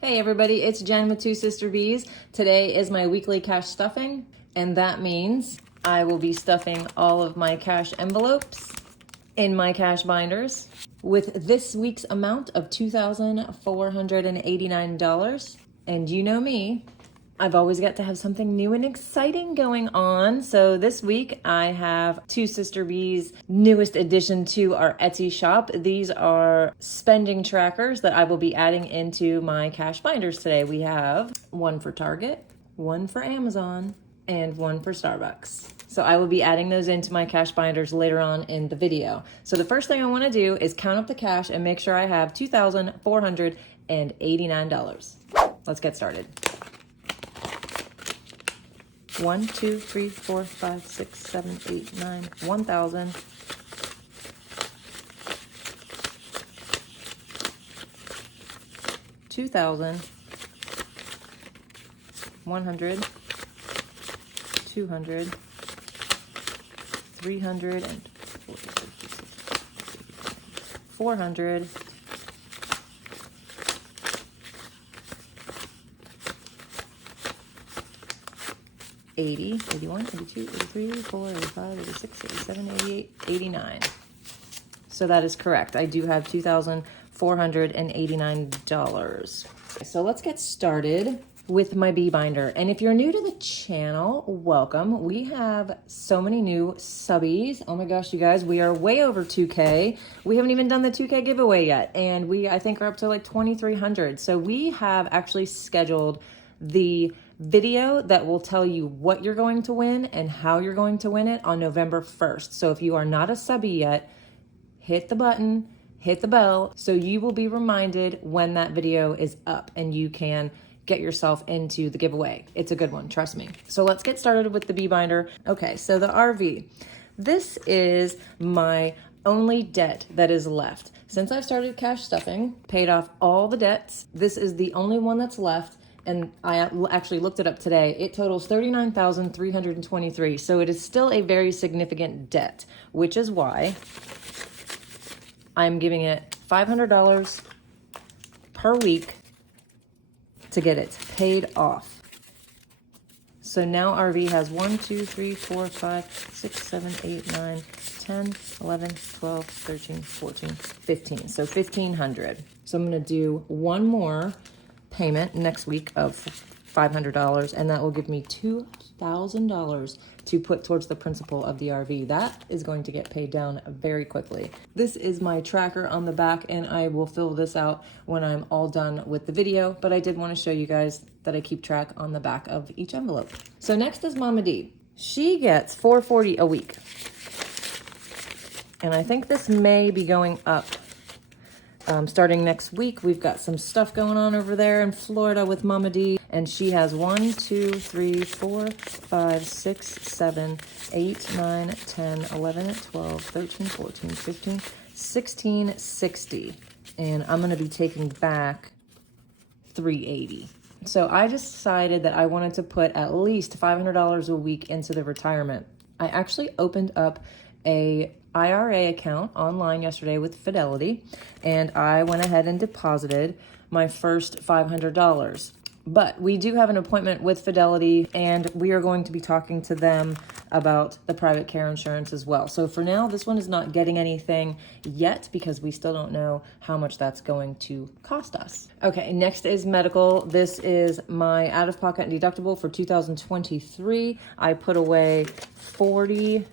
Hey everybody, it's Jen with Two Sister Bees. Today is my weekly cash stuffing, and that means I will be stuffing all of my cash envelopes in my cash binders with this week's amount of $2,489. And you know me, I've always got to have something new and exciting going on. So this week I have Two Sister Bees' newest addition to our Etsy shop. These are spending trackers that I will be adding into my cash binders today. We have one for Target, one for Amazon, and one for Starbucks. So I will be adding those into my cash binders later on in the video. So the first thing I want to do is count up the cash and make sure I have $2,489. Let's get started. 1, 2, 3, 4, 5, 6, 7, 8, 9, 1,000. 2,000. 100. 200. 300 and 400. 80, 81, 82, 83, 84, 85, 86, 87, 88, 89. So that is correct. I do have $2,489. So let's get started with my bee binder. And if you're new to the channel, welcome. We have so many new subbies. Oh my gosh, you guys, we are way over 2K. We haven't even done the 2K giveaway yet. And I think, are up to like 2,300. So we have actually scheduled the video that will tell you what you're going to win and how you're going to win it on November 1st. So if you are not a subby yet, hit the button, hit the bell, so you will be reminded when that video is up and you can get yourself into the giveaway. It's a good one, trust me. So let's get started with the bee binder. Okay, so the RV. This is my only debt that is left. Since I've started cash stuffing, paid off all the debts, this is the only one that's left. And I actually looked it up today. It totals $39,323. So it is still a very significant debt, which is why I'm giving it $500 per week to get it paid off. So now RV has 1, 2, 3, 4, 5, 6, 7, 8, 9, 10, 11, 12, 13, 14, 15. So $1,500. So I'm going to do one more payment next week of $500, and that will give me $2,000 to put towards the principal of the RV. That is going to get paid down very quickly. This is my tracker on the back, and I will fill this out when I'm all done with the video, but I did want to show you guys that I keep track on the back of each envelope. So next is Mama D. She gets $440 a week, and I think this may be going up. Starting next week, we've got some stuff going on over there in Florida with Mama D, and she has 1, 2, 3, 4, 5, 6, 7, 8, 9, 10, 11, 12, 13, 14, 15, 1660. And I'm going to be taking back $380. So I decided that I wanted to put at least $500 a week into the retirement. I actually opened up a IRA account online yesterday with Fidelity, and I went ahead and deposited my first $500. But we do have an appointment with Fidelity, and we are going to be talking to them about the private care insurance as well. So for now, this one is not getting anything yet because we still don't know how much that's going to cost us. Okay, next is medical. This is my out-of-pocket deductible for 2023. I put away $48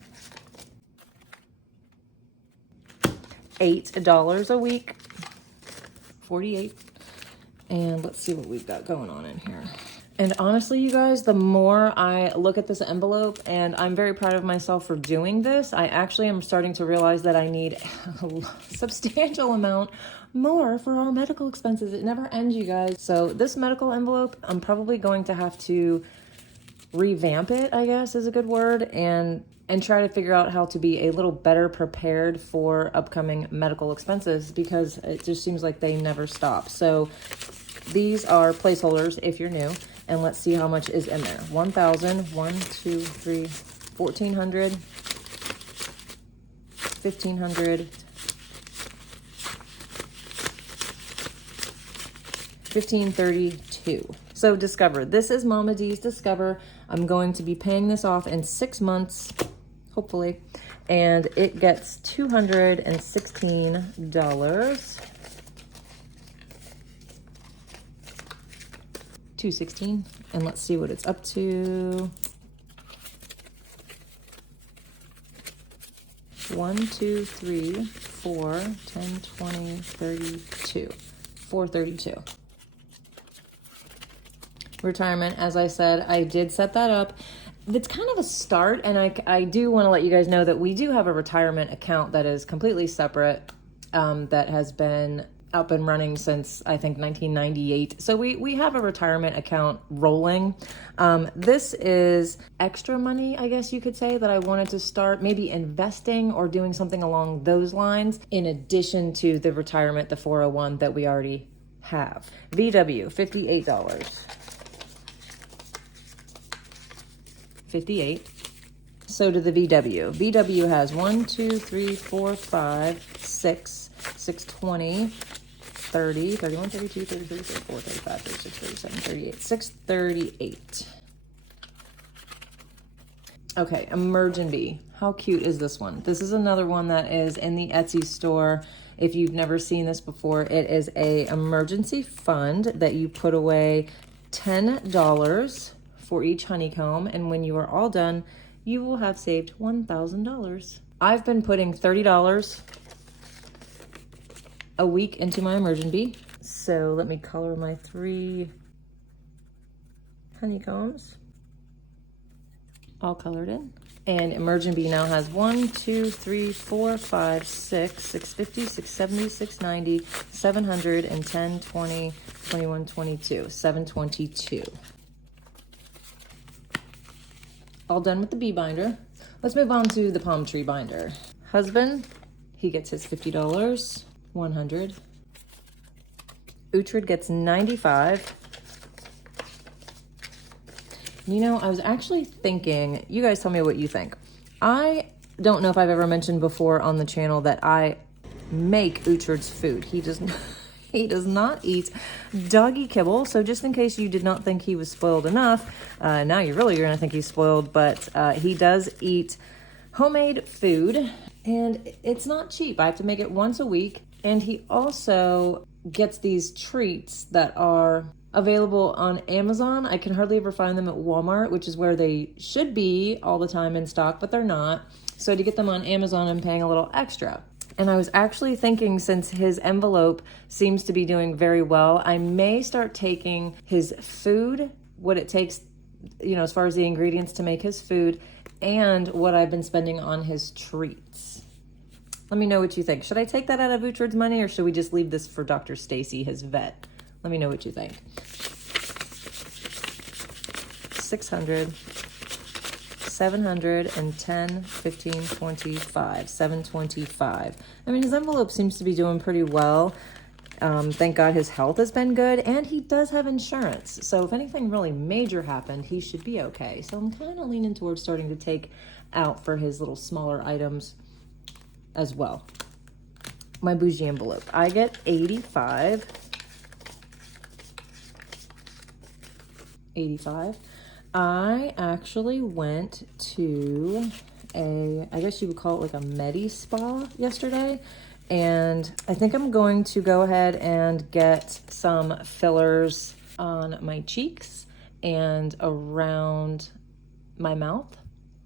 a week. 48. And let's see what we've got going on in here. And honestly, you guys, the more I look at this envelope, and I'm very proud of myself for doing this, I actually am starting to realize that I need a substantial amount more for our medical expenses. It never ends, you guys. So this medical envelope, I'm probably going to have to revamp it, I guess is a good word, and try to figure out how to be a little better prepared for upcoming medical expenses, because it just seems like they never stop. So these are placeholders if you're new, and let's see how much is in there. 1,000, 1, 2, 3, 1,400, 1,500, $15.32. So Discover. This is Mama D's Discover. I'm going to be paying this off in 6 months, hopefully. And it gets $216. $216. And let's see what it's up to. 1, 2, 3, 4, 10, 20, 32. 432. Retirement, as I said, I did set that up. It's kind of a start, and I do want to let you guys know that we do have a retirement account that is completely separate, that has been up and running since, I think, 1998. So we have a retirement account rolling. This is extra money, I guess you could say, that I wanted to start maybe investing or doing something along those lines, in addition to the retirement, the 401 that we already have. VW, $58. 58. So to the VW. VW has 1, 2, 3, 4, 5, 6, 620, 30, 31, 32, 33, 34, 35, 36, 37, 38, 638. Okay, Emergency. How cute is this one? This is another one that is in the Etsy store. If you've never seen this before, it is a emergency fund that you put away $10 for each honeycomb, and when you are all done, you will have saved $1,000. I've been putting $30 a week into my emergency. So let me color my 3 honeycombs. All colored in. And Emergency now has 1, 2, 3, 4, 5, 6, 650, 670, 690, 710, 20, 21, 22, 722. All done with the bee binder. Let's move on to the palm tree binder. Husband, he gets his $50, 100. Uhtred gets 95. You know, I was actually thinking, you guys tell me what you think. I don't know if I've ever mentioned before on the channel that I make Uhtred's food. He does not eat doggy kibble. So just in case you did not think he was spoiled enough, now you're gonna think he's spoiled, but he does eat homemade food, and it's not cheap. I have to make it once a week. And he also gets these treats that are available on Amazon. I can hardly ever find them at Walmart, which is where they should be all the time in stock, but they're not. So to get them on Amazon, I'm paying a little extra. And I was actually thinking, since his envelope seems to be doing very well, I may start taking his food, what it takes, you know, as far as the ingredients to make his food, and what I've been spending on his treats. Let me know what you think. Should I take that out of Uhtred's money, or should we just leave this for Dr. Stacy, his vet? Let me know what you think. 600, 710, 15, 25, 725. I mean, his envelope seems to be doing pretty well. Thank God his health has been good, and he does have insurance. So if anything really major happened, he should be okay. So I'm kind of leaning towards starting to take out for his little smaller items as well. My bougie envelope. I get 85. 85. I actually went to I guess you would call it like a Medi Spa yesterday. And I think I'm going to go ahead and get some fillers on my cheeks and around my mouth.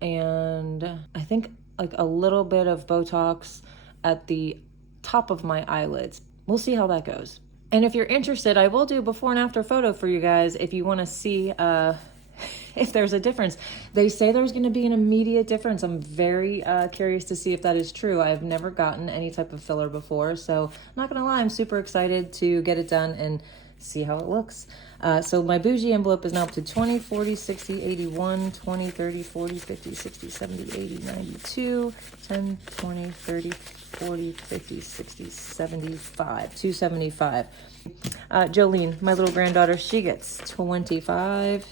And I think like a little bit of Botox at the top of my eyelids. We'll see how that goes. And if you're interested, I will do before and after photo for you guys if you want to see if there's a difference. They say there's going to be an immediate difference. I'm very curious to see if that is true. I've never gotten any type of filler before, so I'm not going to lie, I'm super excited to get it done and see how it looks. So my bougie envelope is now up to 20, 40, 60, 81, 20, 30, 40, 50, 60, 70, 80, 92, 10, 20, 30, 40, 50, 60, 75, 275. Jolene, my little granddaughter, she gets 25.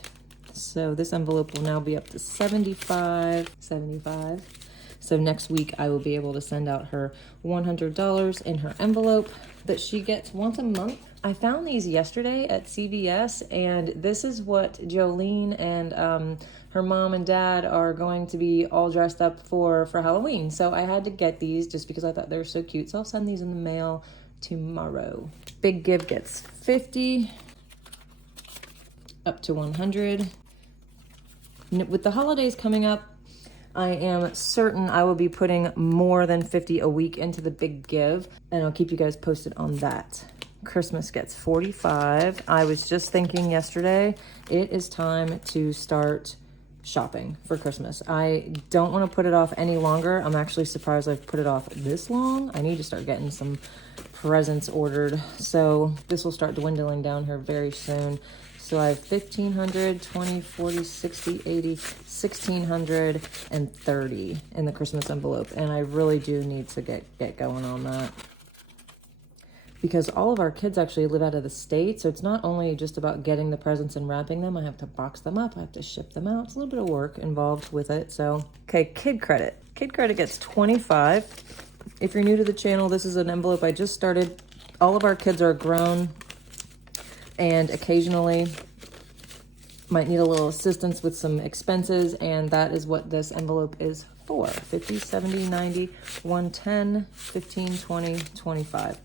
So this envelope will now be up to 75. So next week I will be able to send out her $100 in her envelope that she gets once a month. I found these yesterday at CVS, and this is what Jolene and her mom and dad are going to be all dressed up for Halloween. So I had to get these just because I thought they were so cute. So I'll send these in the mail tomorrow. Big Give gets 50 up to 100. With the holidays coming up, I am certain I will be putting more than 50 a week into the Big Give, and I'll keep you guys posted on that. Christmas gets 45. I was just thinking yesterday, it is time to start shopping for Christmas. I don't want to put it off any longer. I'm actually surprised I've put it off this long. I need to start getting some presents ordered. So this will start dwindling down here very soon. So I have 1,500, 20, 40, 60, 80, 1,600, and 30 in the Christmas envelope. And I really do need to get going on that. Because all of our kids actually live out of the state, so it's not only just about getting the presents and wrapping them. I have to box them up. I have to ship them out. It's a little bit of work involved with it. So, okay, Kid Credit. Kid Credit gets 25. If you're new to the channel, this is an envelope I just started. All of our kids are grown and occasionally might need a little assistance with some expenses, and that is what this envelope is for. 50, 70, 90, 110, 15, 20, 25.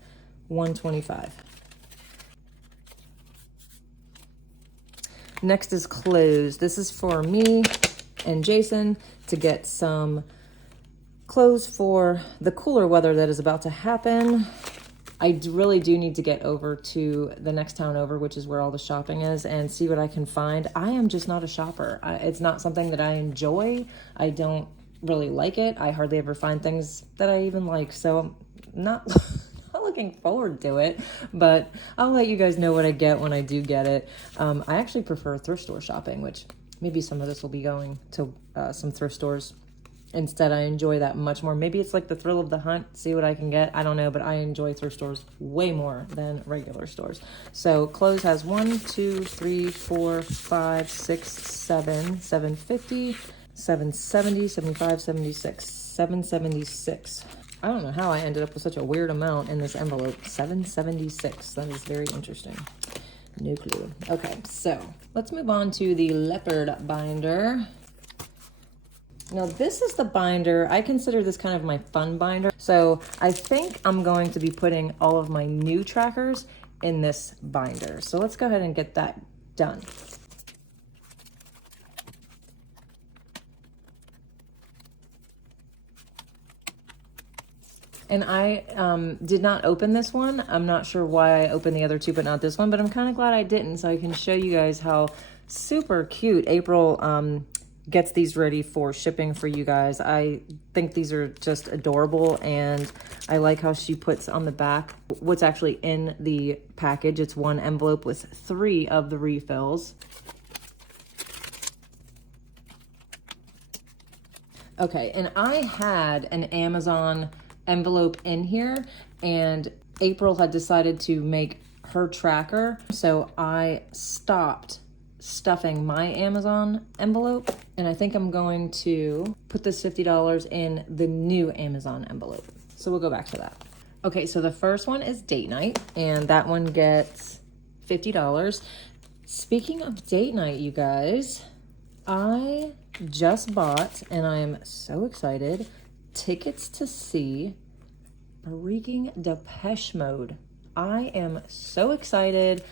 125. Next is clothes. This is for me and Jason to get some clothes for the cooler weather that is about to happen. I really do need to get over to the next town over, which is where all the shopping is, and see what I can find. I am just not a shopper. It's not something that I enjoy. I don't really like it. I hardly ever find things that I even like, so I'm not looking forward to it, but I'll let you guys know what I get when I do get it. I actually prefer thrift store shopping, which maybe some of this will be going to some thrift stores instead. I enjoy that much more. Maybe it's like the thrill of the hunt, see what I can get. I don't know, but I enjoy thrift stores way more than regular stores. So clothes has 1, 2, 3, 4, 5, 6, 7, 750, 770, 75, 76, 776. I don't know how I ended up with such a weird amount in this envelope. 776. That is very interesting. No clue. Okay, so let's move on to the leopard binder. Now this is the binder. I consider this kind of my fun binder. So I think I'm going to be putting all of my new trackers in this binder. So let's go ahead and get that done. And I did not open this one. I'm not sure why I opened the other two, but not this one, but I'm kind of glad I didn't, so I can show you guys how super cute April gets these ready for shipping for you guys. I think these are just adorable, and I like how she puts on the back what's actually in the package. It's one envelope with 3 of the refills. Okay, and I had an Amazon envelope in here, and April had decided to make her tracker, so I stopped stuffing my Amazon envelope, and I think I'm going to put this $50 in the new Amazon envelope. So we'll go back to that. Okay, so the first one is date night, and that one gets $50. Speaking of date night, you guys, I just bought, and I am so excited, tickets to see freaking Depeche Mode. I am so excited.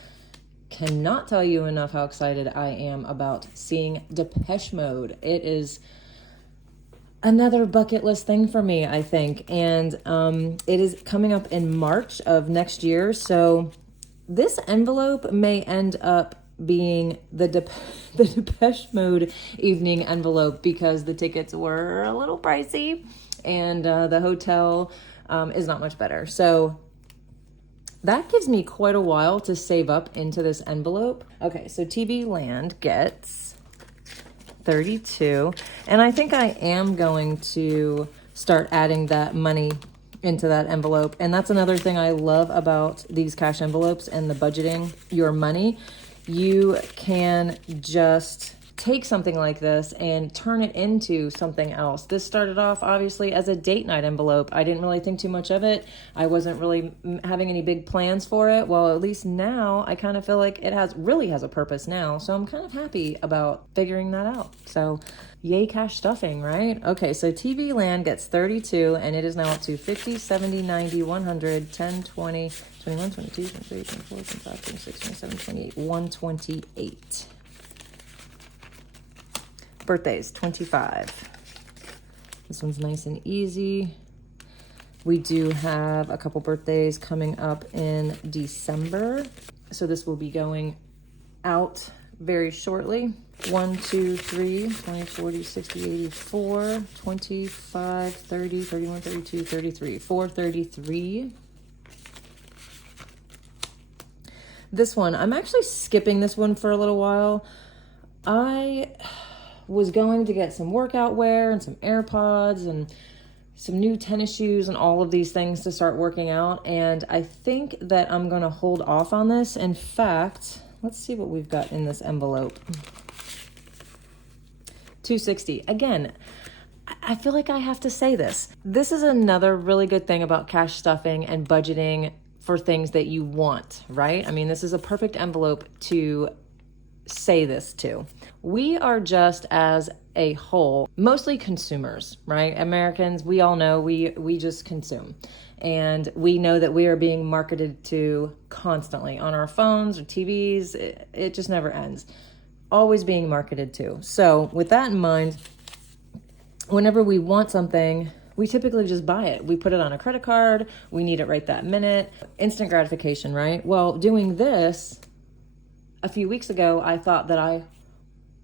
Cannot tell you enough how excited I am about seeing Depeche Mode. It is another bucket list thing for me, I think. And it is coming up in March of next year. So this envelope may end up being the Depeche Mode evening envelope, because the tickets were a little pricey and the hotel is not much better. So that gives me quite a while to save up into this envelope. Okay, so TV Land gets 32, and I think I am going to start adding that money into that envelope. And that's another thing I love about these cash envelopes and the budgeting your money. You can just take something like this and turn it into something else. This started off obviously as a date night envelope. I didn't really think too much of it. I wasn't really having any big plans for it. Well, at least now I kind of feel like it really has a purpose now. So I'm kind of happy about figuring that out. So yay cash stuffing, right? Okay, so TV Land gets 32 and it is now up to 50, 70, 90, 100, 10, 20, 21, 22, 23, 24, 25, 26, 27, 28, 128. Birthdays, 25. This one's nice and easy. We do have a couple birthdays coming up in December. So this will be going out very shortly. 1, 2, 3, 20, 40, 60, 84, 25, 30, 31, 32, 33, 433. This one, I'm actually skipping this one for a little while. I was going to get some workout wear and some AirPods and some new tennis shoes and all of these things to start working out. And I think that I'm going to hold off on this. In fact, let's see what we've got in this envelope. $260. Again, I feel like I have to say this. This is another really good thing about cash stuffing and budgeting for things that you want, right? I mean, this is a perfect envelope to say this to. We are just as a whole, mostly consumers, right? Americans, we all know we just consume. And we know that we are being marketed to constantly on our phones or TVs. It just never ends. Always being marketed to. So with that in mind, whenever we want something, we typically just buy it. We put it on a credit card. We need it right that minute. Instant gratification, right? Well, doing this a few weeks ago, I thought that I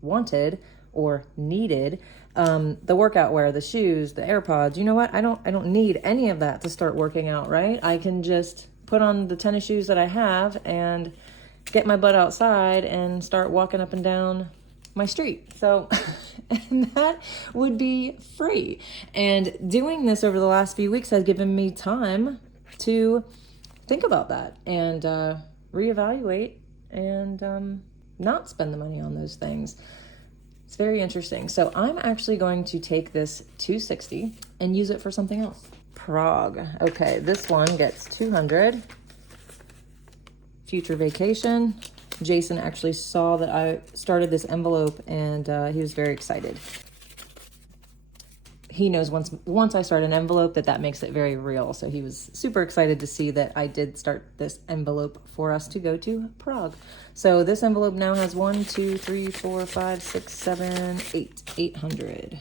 wanted or needed the workout wear, the shoes, the AirPods. You know what? I don't need any of that to start working out, right? I can just put on the tennis shoes that I have and get my butt outside and start walking up and down my street. So, and that would be free. And doing this over the last few weeks has given me time to think about that and reevaluate and not spend the money on those things. It's very interesting. So I'm actually going to take this $260 and use it for something else. Prague. Okay, this one gets 200. Future vacation. Jason actually saw that I started this envelope and he was very excited. He knows once I start an envelope that makes it very real. So he was super excited to see that I did start this envelope for us to go to Prague. So this envelope now has 1, 2, 3, 4, 5, 6, 7, 8, 800.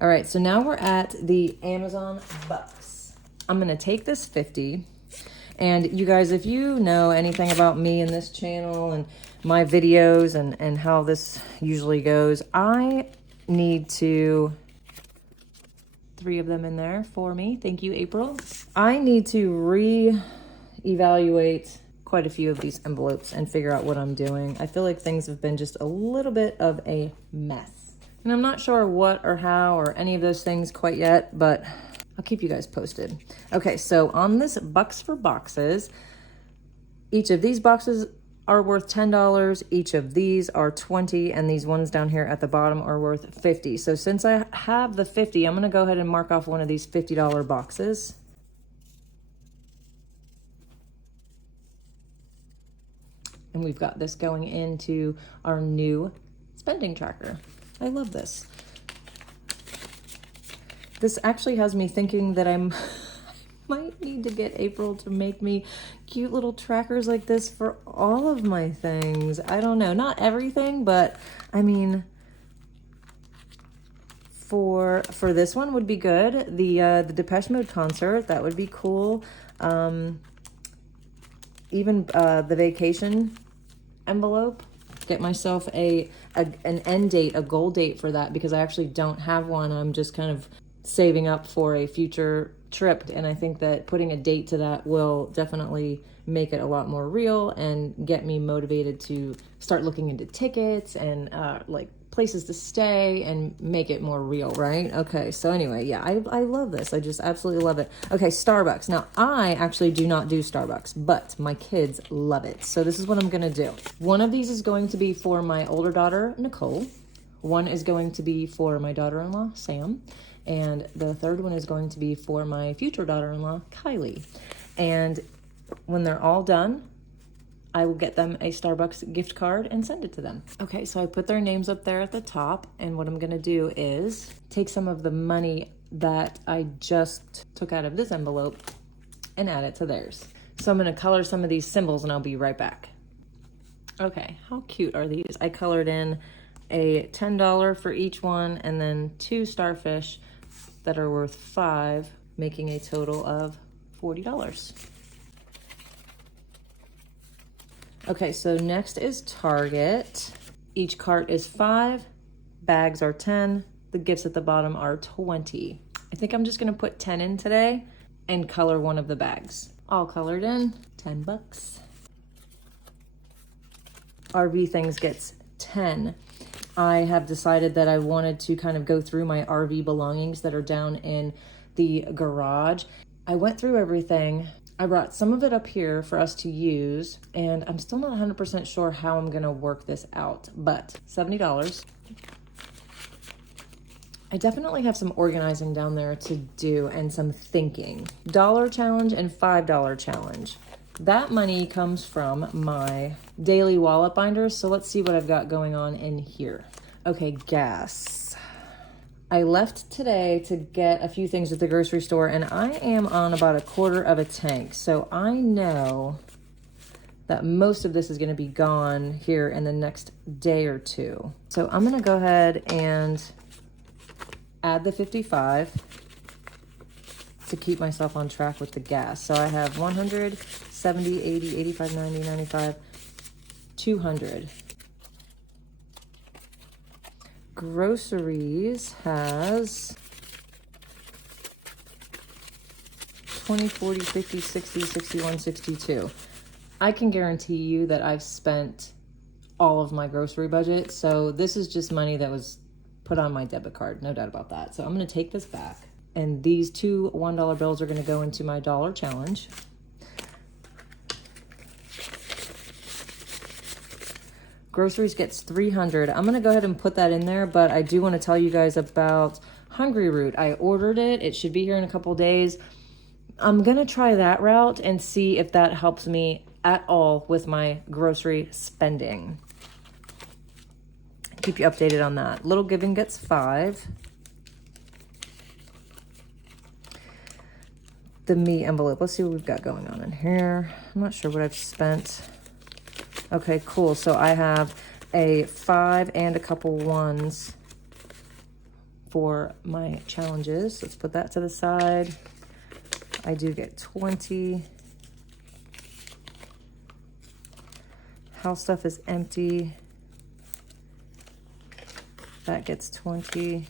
All right, so now we're at the Amazon bucks. I'm gonna take this 50. And you guys, if you know anything about me and this channel and my videos and how this usually goes, I need to, 3 of them in there for me. Thank you, April. I need to reevaluate quite a few of these envelopes and figure out what I'm doing. I feel like things have been just a little bit of a mess. And I'm not sure what or how or any of those things quite yet, but I'll keep you guys posted. Okay, so on this Bucks for Boxes, each of these boxes are worth $10, each of these are $20, and these ones down here at the bottom are worth $50. So since I have the 50, I'm gonna go ahead and mark off one of these $50 boxes. And we've got this going into our new spending tracker. I love this. This actually has me thinking that I might need to get April to make me cute little trackers like this for all of my things. I don't know, not everything, but I mean, for this one would be good. The Depeche Mode concert, that would be cool. Even the vacation envelope. Get myself an end date, a goal date for that, because I actually don't have one. I'm just kind of saving up for a future trip, and I think that putting a date to that will definitely make it a lot more real and get me motivated to start looking into tickets and like places to stay and make it more real, right? Okay, so anyway, yeah, I love this. I just absolutely love it. Okay, Starbucks. Now, I actually do not do Starbucks, but my kids love it. So this is what I'm gonna do. One of these is going to be for my older daughter, Nicole. One is going to be for my daughter-in-law, Sam. And the third one is going to be for my future daughter-in-law, Kylie. And when they're all done, I will get them a Starbucks gift card and send it to them. Okay, so I put their names up there at the top, and what I'm gonna do is take some of the money that I just took out of this envelope and add it to theirs. So I'm gonna color some of these symbols and I'll be right back. Okay, how cute are these? I colored in a $10 for each one and then 2 starfish that are worth $5, making a total of $40. Okay, so next is Target. Each cart is 5, bags are 10, the gifts at the bottom are 20. I think I'm just gonna put 10 in today and color one of the bags. All colored in, 10 bucks. RV Things gets 10. I have decided that I wanted to kind of go through my RV belongings that are down in the garage. I went through everything. I brought some of it up here for us to use, and I'm still not 100% sure how I'm gonna work this out, but $70. I definitely have some organizing down there to do and some thinking. $1 challenge and $5 challenge. That money comes from my daily wallet binders, so let's see what I've got going on in here. Okay, gas. I left today to get a few things at the grocery store, and I am on about 1/4 of a tank. So I know that most of this is gonna be gone here in the next day or two. So I'm gonna go ahead and add the 55 to keep myself on track with the gas. So I have 100, 70, 80, 85, 90, 95, 200. Groceries has 20, 40, 50, 60, 61, 62. I can guarantee you that I've spent all of my grocery budget. So this is just money that was put on my debit card, no doubt about that. So I'm gonna take this back. And these 2 $1 bills are gonna go into my dollar challenge. Groceries gets 300. I'm gonna go ahead and put that in there, but I do wanna tell you guys about Hungry Root. I ordered it. It should be here in a couple days. I'm gonna try that route and see if that helps me at all with my grocery spending. Keep you updated on that. Little Giving gets 5. The meat envelope. Let's see what we've got going on in here. I'm not sure what I've spent. Okay, cool. So I have a 5 and a couple 1s for my challenges. Let's put that to the side. I do get 20. House stuff is empty. That gets 20.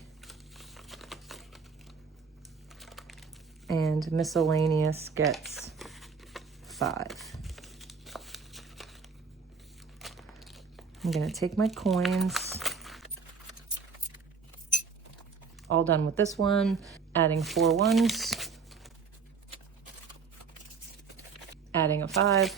And miscellaneous gets 5. I'm gonna take my coins. All done with this one. Adding 4 1s. Adding a 5.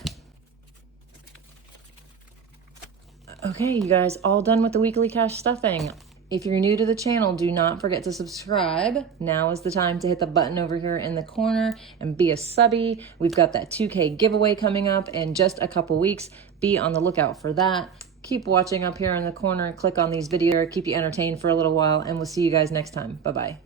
Okay, you guys, all done with the weekly cash stuffing. If you're new to the channel, do not forget to subscribe. Now is the time to hit the button over here in the corner and be a subby. We've got that 2K giveaway coming up in just a couple weeks. Be on the lookout for that. Keep watching up here in the corner. Click on these videos. Keep you entertained for a little while, and we'll see you guys next time. Bye-bye.